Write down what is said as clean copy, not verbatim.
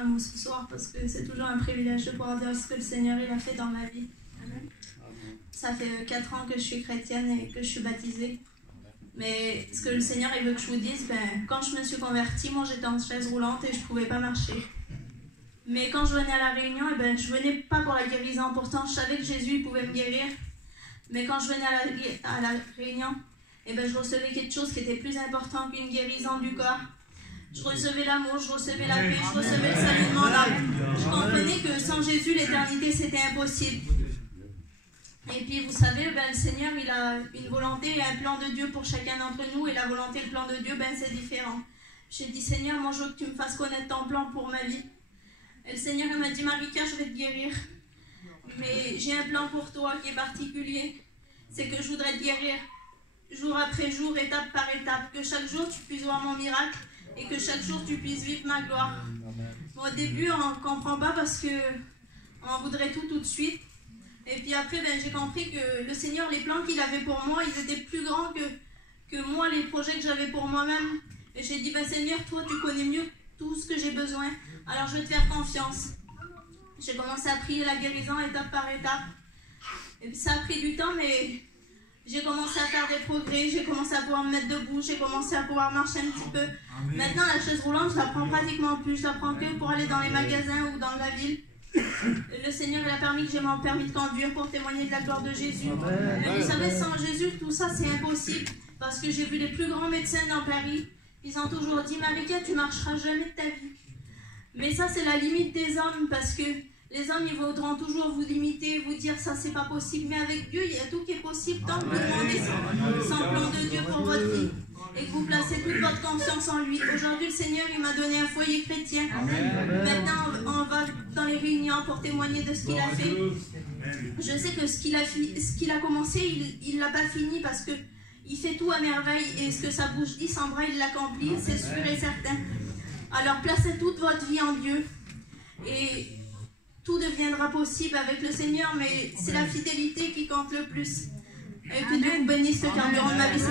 un mot ce soir parce que c'est toujours un privilège de pouvoir dire ce que le Seigneur il a fait dans ma vie. Amen. Ça fait 4 ans que je suis chrétienne et que je suis baptisée. Mais ce que le Seigneur il veut que je vous dise, quand je me suis convertie, moi j'étais en chaise roulante et je ne pouvais pas marcher. Mais quand je venais à la réunion, je venais pas pour la guérison. Pourtant, je savais que Jésus il pouvait me guérir. Mais quand je venais à la réunion, je recevais quelque chose qui était plus important qu'une guérison du corps. Je recevais l'amour, je recevais la paix, je recevais le salut de mon âme. Je comprenais que sans Jésus, l'éternité, c'était impossible. Et puis, vous savez, le Seigneur, il a une volonté et un plan de Dieu pour chacun d'entre nous. Et la volonté et le plan de Dieu, c'est différent. J'ai dit, Seigneur, moi, je veux que tu me fasses connaître ton plan pour ma vie. Et le Seigneur m'a dit, Marika, je vais te guérir. Mais j'ai un plan pour toi qui est particulier. C'est que je voudrais te guérir jour après jour, étape par étape. Que chaque jour, tu puisses voir mon miracle. Et que chaque jour, tu puisses vivre ma gloire. Bon, au début, on ne comprend pas parce qu'on voudrait tout de suite. Et puis après, j'ai compris que le Seigneur, les plans qu'il avait pour moi, ils étaient plus grands que moi, les projets que j'avais pour moi-même. Et j'ai dit, Seigneur, toi, tu connais mieux tout ce que j'ai besoin. Alors, je vais te faire confiance. J'ai commencé à prier la guérison étape par étape. Et puis, ça a pris du temps, mais j'ai commencé à faire des progrès. J'ai commencé à pouvoir me mettre debout. J'ai commencé à pouvoir marcher un petit peu. Amen. Maintenant, la chaise roulante, je la prends pratiquement plus. Je la prends que pour aller dans les magasins ou dans la ville. Le Seigneur il a permis que j'ai mon permis de conduire pour témoigner de la gloire de Jésus. Mais vous savez, sans Jésus, tout ça c'est impossible. Parce que j'ai vu les plus grands médecins dans Paris. Ils ont toujours dit, Marika, tu marcheras jamais de ta vie. Mais ça c'est la limite des hommes. Parce que les hommes ils voudront toujours vous limiter, vous dire ça c'est pas possible. Mais avec Dieu il y a tout qui est possible. Tant que vous demandez son plan de Dieu pour votre vie. Et que vous placez toute votre confiance en lui. Aujourd'hui, le Seigneur, il m'a donné un foyer chrétien. Amen. Maintenant, on va dans les réunions pour témoigner de ce qu'il a fait. Je sais que ce qu'il a commencé, il ne l'a pas fini parce qu'il fait tout à merveille. Et ce que sa bouche dit, sans bras, il l'accomplit, c'est sûr et certain. Alors, placez toute votre vie en Dieu. Et tout deviendra possible avec le Seigneur, mais c'est la fidélité qui compte le plus. Et que Dieu bénisse ce carburant de ma vie.